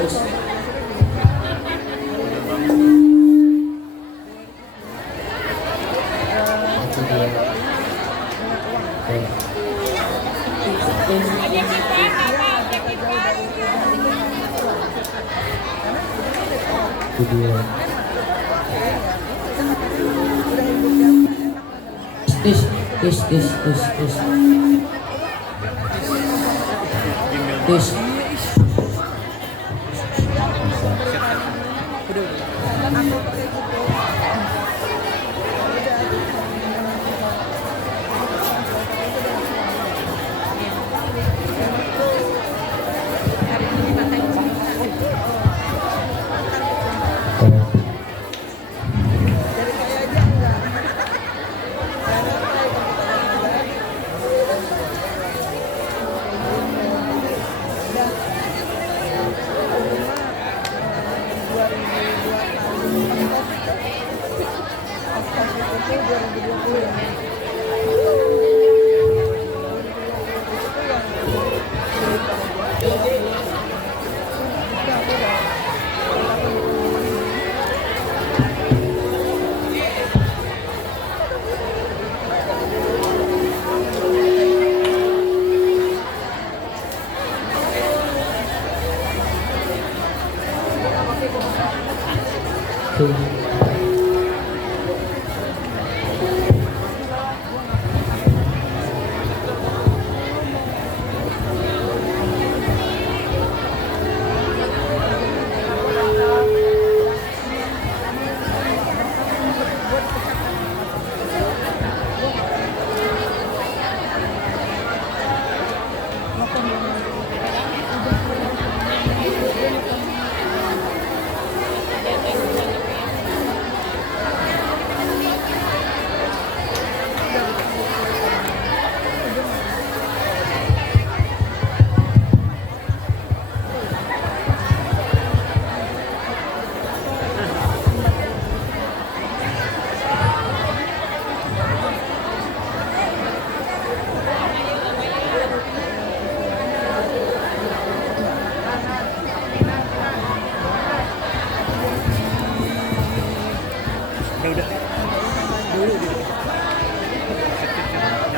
Terus itu dia. Itu dia. Tis tis tis tis tis tis.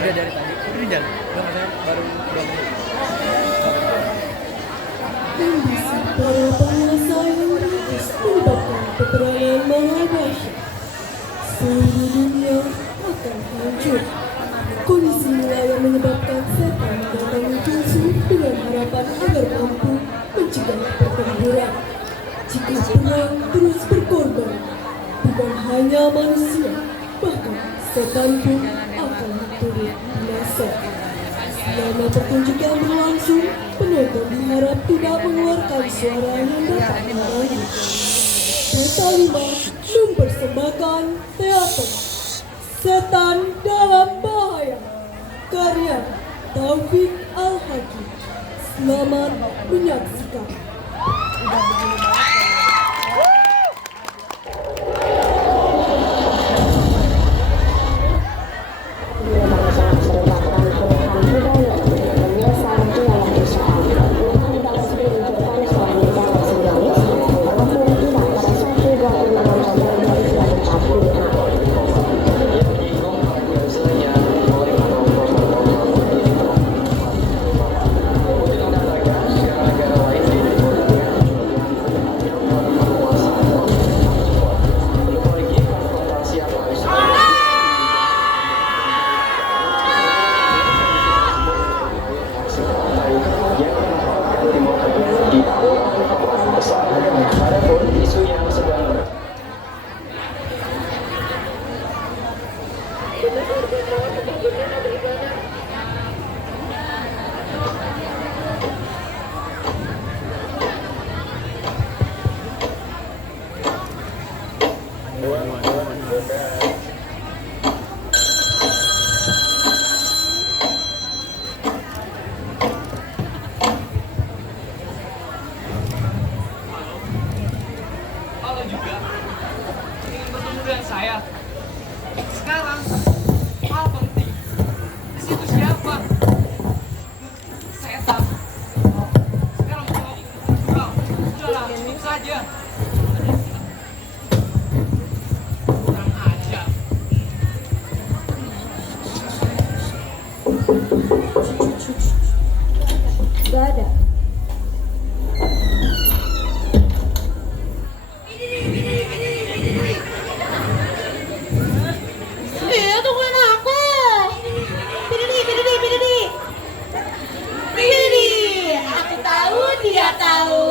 Udah dari tadi. Ini jalan. Udah saya baru bangun. Kondisi para penguasa Inggris menyebabkan peperangan maha dahsyat. Seluruh dunia akan hancur. Kondisi inilah yang menyebabkan setan mendatangi Yesus dengan harapan agar mampu mencegah pertempuran. Jika perang terus berkorban, bukan hanya manusia, bahkan setan pun akan turut binasa. Selama pertunjukan berlangsung, penonton diharap tidak mengeluarkan suara yang dapat mengganggu. Peta 5 mempersembahkan teater Setan Dalam Bahaya karya Taufik Al-Hakim. Selamat menyaksikan. Gak ada. Tungguin aku. Bididi. Aku tahu, dia tahu.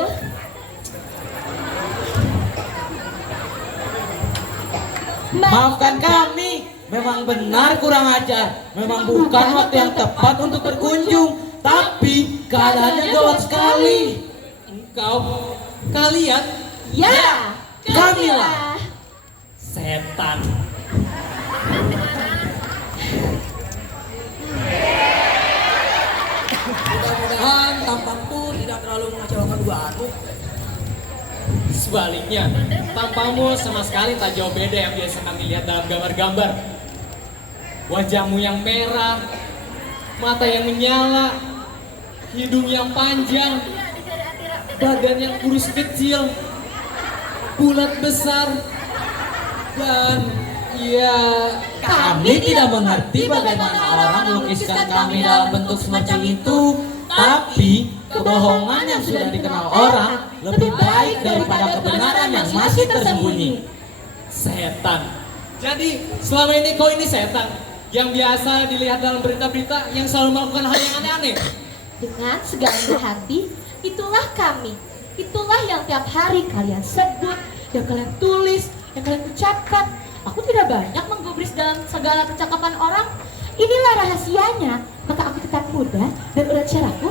Maafkan kami, memang benar kurang ajar. Memang bukan waktu yang tepat untuk berkunjung. Tapi keadaannya gawat sekali. Kalian Ya, Kamilah. setan. Mudah-mudahan tampangku tidak terlalu mengecewakan dugaanmu. Sebaliknya, tampangmu sama sekali tak jauh beda yang biasa kami lihat dalam gambar-gambar. Wajahmu yang merah, mata yang menyala, hidung yang panjang, badan yang kurus kecil, bulat besar, dan ya Kami tidak mengerti bagaimana orang melukiskan kami dalam bentuk semacam itu. Tapi kebohongan yang sudah dikenal orang lebih baik daripada kebenaran yang masih tersembunyi. setan. Jadi selama ini kau ini setan yang biasa dilihat dalam berita-berita yang selalu melakukan hal yang aneh-aneh. dengan segala hati, itulah kami. Itulah yang tiap hari kalian sebut, yang kalian tulis, yang kalian ucapkan. Aku tidak banyak menggubris dalam segala percakapan orang. Inilah rahasianya. Maka aku tetap muda dan urat syarafku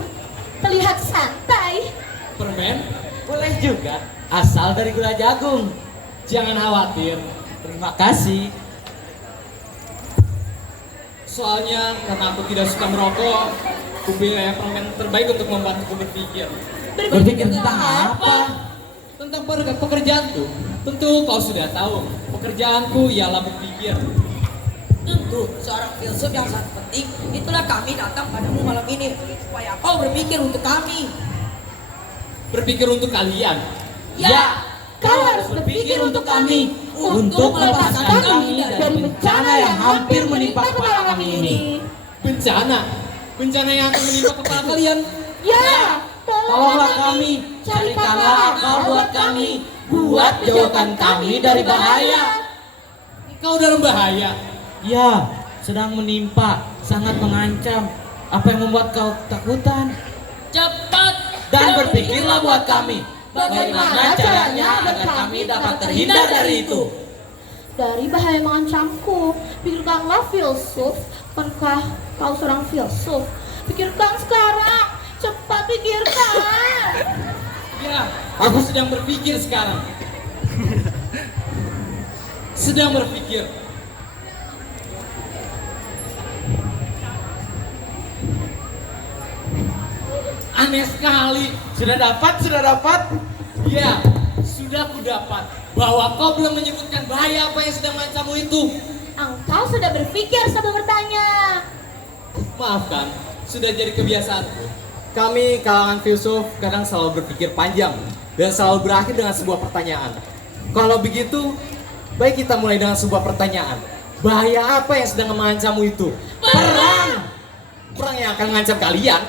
terlihat santai. Permen, Boleh juga, asal dari gula jagung. jangan khawatir. Terima kasih. Soalnya karena aku tidak suka merokok, aku pilih permen terbaik untuk membantuku berpikir. Berpikir tentang apa? Tentang pekerjaanku, tentu kau sudah tahu. Pekerjaanku ialah berpikir. Tentu seorang filsuf yang sangat penting. Itulah kami datang padamu malam ini supaya kau berpikir untuk kami. Berpikir untuk kalian. Ya, kau harus berpikir untuk kami, untuk melepaskan kami dari bencana yang hampir menimpa kepala kami ini. Bencana, bencana yang akan menimpa kepala kalian. Ya, Tolonglah kami, carikanlah akal buat kami, buat jauhkan kami dari bahaya. Kau dalam bahaya. Ya, sedang menimpa, sangat mengancam. Apa yang membuat kau takutan? Cepat Dan berpikirlah buat kami, bagaimana caranya agar kami dapat terhindar dari itu. dari bahaya mengancamku. Pikirkanlah filsuf, bukankah kau seorang filsuf? Pikirkan sekarang, cepat pikirkan. Ya, aku sedang berpikir sekarang. Sedang berpikir. Aneh sekali. Sudah dapat. Ya, sudah ku dapat bahwa kau belum menyebutkan bahaya apa yang sedang mengancammu itu. Engkau sudah berpikir sebelum bertanya. Maafkan, sudah jadi kebiasaanku. Kami kalangan filsuf kadang selalu berpikir panjang dan selalu berakhir dengan sebuah pertanyaan. Kalau begitu, baik kita mulai dengan sebuah pertanyaan. Bahaya apa yang sedang mengancammu itu? Perang! Perang yang akan mengancam kalian?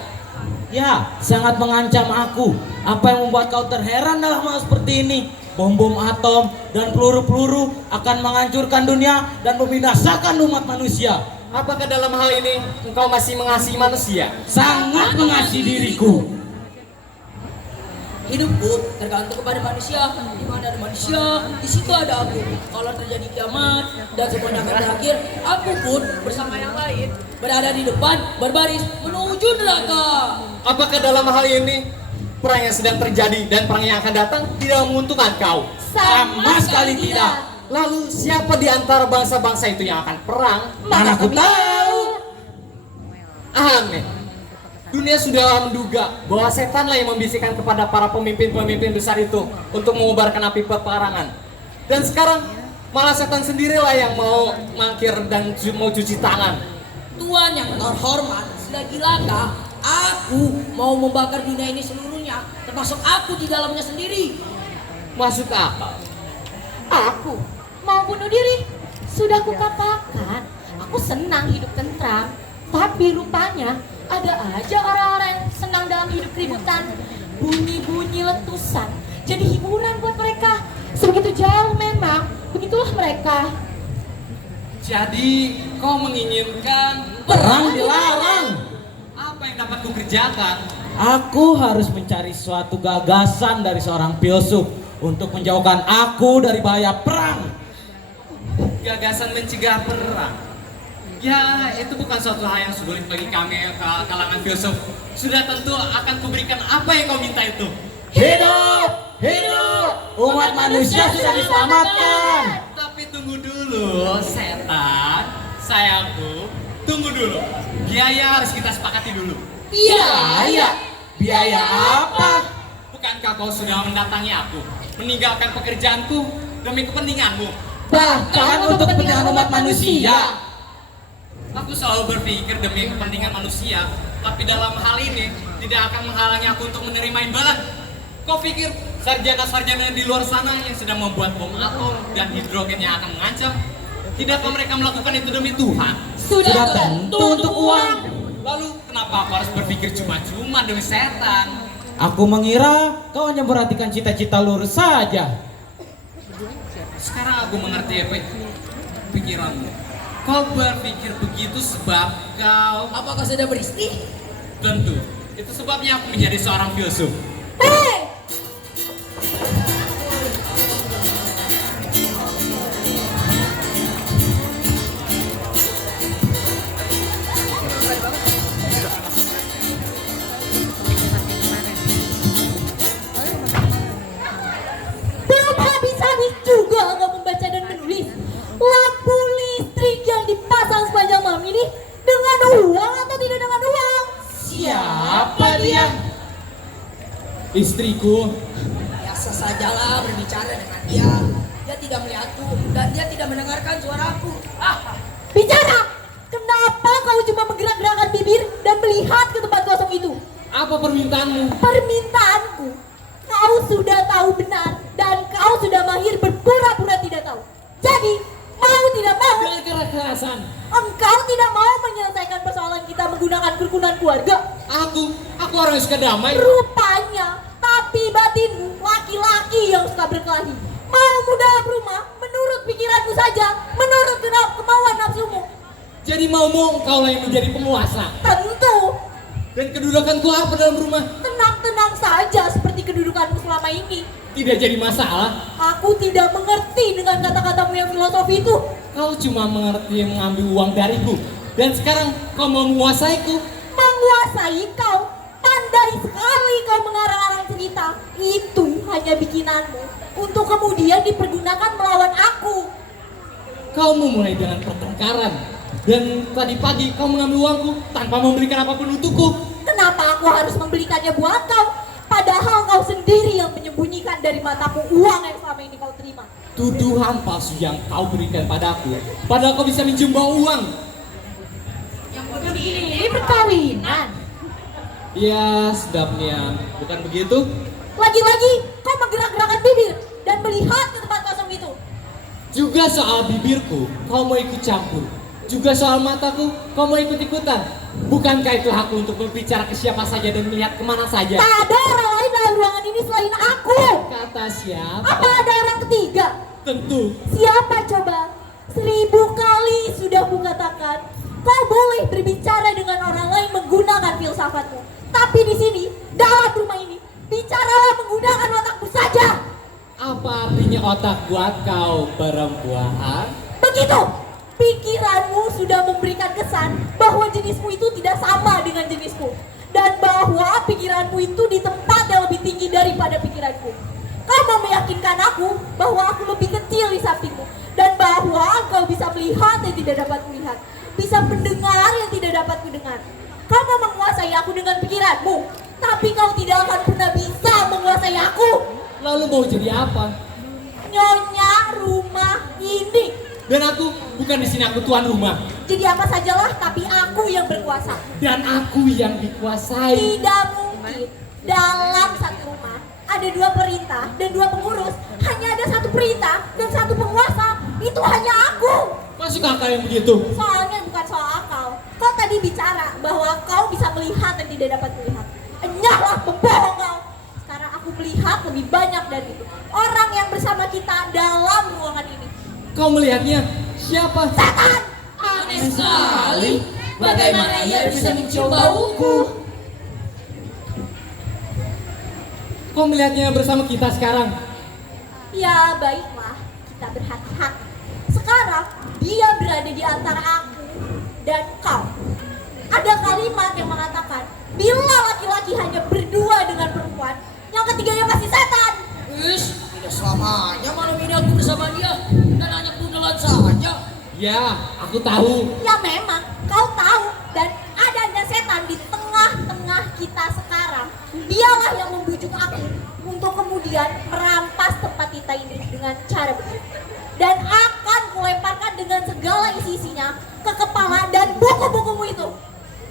Ya, sangat mengancam aku. Apa yang membuat kau terheran dalam hal seperti ini? Bom-bom atom dan peluru-peluru akan menghancurkan dunia dan membinasakan umat manusia. Apakah dalam hal ini engkau masih mengasihi manusia? Sangat mengasihi diriku. hidupku tergantung kepada manusia. Di mana ada manusia, di situ ada aku. Kalau terjadi kiamat dan semuanya akan berakhir, aku pun bersama yang lain berada di depan berbaris menuju neraka. Apakah dalam hal ini perang yang sedang terjadi dan perang yang akan datang tidak menguntungkan kau? Sama sekali tidak. Lalu siapa di antara bangsa-bangsa itu yang akan perang? Mana aku tahu. Aneh. Dunia sudah menduga bahwa setanlah yang membisikkan kepada para pemimpin-pemimpin besar itu untuk mengubarkan api peperangan. Dan sekarang malah setan sendirilah yang mau mangkir dan mau cuci tangan. Tuan yang terhormat, sudah gilakah? Aku mau membakar dunia ini seluruhnya, termasuk aku di dalamnya sendiri. Masuk akal. Aku mau bunuh diri. Sudah kukatakan, aku senang hidup tentram. Tapi rupanya Ada aja orang-orang yang senang dalam hidup keributan. Bunyi-bunyi letusan jadi hiburan buat mereka. Sebegitu jauh memang, begitulah mereka. Jadi kau menginginkan Perang dilarang. apa yang dapat kukerjakan? Aku harus mencari suatu gagasan dari seorang filsuf untuk menjauhkan aku dari bahaya perang. Gagasan mencegah perang. Ya, itu bukan suatu hal yang sulit bagi kami kalangan filsuf. Sudah tentu akan kuberikan apa yang kau minta itu. Hidup! Hidup! Umat manusia sudah diselamatkan. Tapi tunggu dulu, setan, sayangku. Tunggu dulu. Biaya harus kita sepakati dulu. Biaya? Biaya apa? Bukankah kau sudah mendatangi aku, meninggalkan pekerjaanku demi kepentinganmu? Bahkan untuk kepentingan umat manusia. Aku selalu berpikir demi kepentingan manusia, tapi dalam hal ini tidak akan menghalangi aku untuk menerima imbalan. Kau pikir sarjana-sarjana di luar sana yang sedang membuat bom atom dan hidrogen yang akan mengancam, tidakkah mereka melakukan itu demi Tuhan? Sudah tentu untuk uang. Lalu kenapa aku harus berpikir cuma-cuma demi setan? Aku mengira kau hanya memperhatikan cita-cita lurus saja. Sekarang aku mengerti pikiranmu. Kau berpikir begitu sebab kau... Apakah sudah beristri? Tentu, itu sebabnya aku menjadi seorang filsuf. Hei! Belum habis-habis juga nggak membaca dan menulis. Lampu listrik yang dipasang sepanjang malam ini dengan uang atau tidak dengan uang? Siapa dia? Istriku, Biasa sajalah berbicara dengan dia. Dia tidak melihatku dan dia tidak mendengarkan suaraku. Bicara! Kenapa kau cuma menggerak-gerakkan bibir dan melihat ke tempat kosong itu? apa permintaanmu? Permintaanku, kau sudah tahu benar dan kau sudah mahir berpura-pura tidak tahu. Jadi, mau tidak mau, Dengan kekerasan. engkau tidak mau menyelesaikan persoalan kita menggunakan kerukunan keluarga. Aku orang yang suka damai. Rupanya, tapi batinmu laki-laki yang suka berkelahi. Maumu dalam rumah, menurut pikiranmu saja, menurut kemauan nafsumu. Jadi maumu engkau lah yang menjadi penguasa. Tentu, Dan kedudukanku apa dalam rumah? tenang-tenang saja seperti kedudukanmu selama ini. Tidak jadi masalah. Aku tidak mengerti dengan kata-katamu yang filosofi itu. Kau cuma mengerti mengambil uang dariku. Dan sekarang kau mau menguasaiku. Menguasai kau, pandai sekali kau mengarang-arang cerita. Itu hanya bikinanmu untuk kemudian dipergunakan melawan aku. Kau memulai dengan pertengkaran. Dan tadi pagi kau mengambil uangku tanpa memberikan apapun untukku. Kenapa aku harus membelikannya buat kau? Padahal kau sendiri yang menyembunyikan dari mataku uang yang selama ini kau terima. Tuduhan palsu yang kau berikan padaku. Padahal kau bisa minjem bawa uang. Yang begini. Ini perkawinan. Ya, sedapnya. Bukan begitu? Lagi-lagi kau menggerak-gerakkan bibir dan melihat ke tempat kosong itu. Juga soal bibirku, kau mau ikut campur. Juga soal mataku, kau mau ikut-ikutan. Bukankah itu hakku untuk berbicara ke siapa saja dan melihat kemana saja? Tak ada orang lain dalam ruangan ini selain aku. Kata siapa? Apa ada orang ketiga? Tentu. Siapa coba? 1000 kali sudah kukatakan, kau boleh berbicara dengan orang lain menggunakan filsafatmu. Tapi di sini, dalam rumah ini, bicaralah menggunakan otakmu saja. Apa artinya otak buat kau, perempuan? Begitu. Pikiranmu sudah memberikan kesan bahwa jenismu itu tidak sama dengan jenisku. Dan bahwa pikiranmu itu di tempat yang lebih tinggi daripada pikiranku. Kau mau meyakinkan aku bahwa aku lebih kecil di sampingmu. Dan bahwa kau bisa melihat yang tidak dapat kulihat. Bisa mendengar yang tidak dapat kudengar. Kau mau menguasai aku dengan pikiranmu. Tapi kau tidak akan pernah bisa menguasai aku. Lalu mau jadi apa? Nyonya rumah ini. Dan aku, bukan di sini aku tuan rumah. Jadi apa sajalah, tapi aku yang berkuasa. Dan aku yang dikuasai. Tidak mungkin dalam satu rumah ada 2 perintah dan 2 pengurus. Hanya ada 1 perintah dan 1 penguasa. Itu hanya aku. Masuk akal yang begitu? Soalnya bukan soal akal. Kau tadi bicara bahwa kau bisa melihat dan tidak dapat melihat. Enyahlah pembohong kau. Sekarang aku melihat lebih banyak dari itu. Orang yang bersama kita dalam ruangan ini. Kau melihatnya siapa? Setan! Aneh sekali. Bagaimana ia bisa mencium bauku? Kau melihatnya bersama kita sekarang? Ya baiklah, kita berhati-hati. Sekarang dia berada di antara aku dan kau. Ada kalimat yang mengatakan, bila laki-laki hanya berdua dengan perempuan, yang ketiganya pasti setan. Wis, tidak selamanya malam ini aku bersama dia dan hanya kebetulan saja. Ya, aku tahu. Ya memang, kau tahu. Dan adanya setan di tengah-tengah kita sekarang, dialah yang membujuk aku untuk kemudian merampas tempat kita ini dengan cara begitu. Dan akan kulemparkan dengan segala isi-isinya ke kepala dan buku-bukumu itu.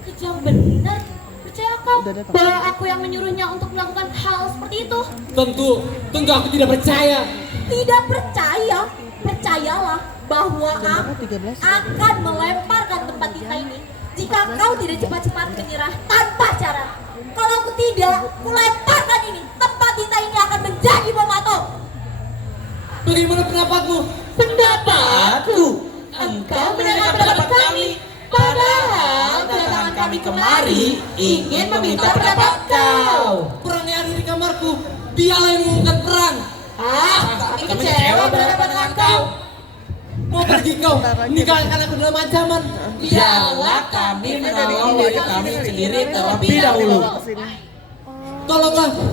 Kejam benar. Percaya kau bahwa aku yang menyuruhnya untuk melakukan hal seperti itu? Tentu aku tidak percaya. Tidak percaya? Percayalah bahwa aku akan melemparkan tempat kita ini jika kau tidak cepat-cepat menyerah tanpa cara. Kalau aku tidak, kulemparkan ini. Tempat kita ini akan menjadi bom atom. Bagaimana pendapatmu? Pendapatku, engkau menanyakan pendapat kami. Padahal kedatangan kami kemari ingin meminta pendapat kau. Perang yang ada di kamarku, dialah yang mengumumkan perang. Kami kecewa berhadapan dengan kau. Mau pergi kau, meninggalkan aku dalam ancaman. Biarlah kami menolong diri kami sendiri terlebih dahulu. Tolonglah aku.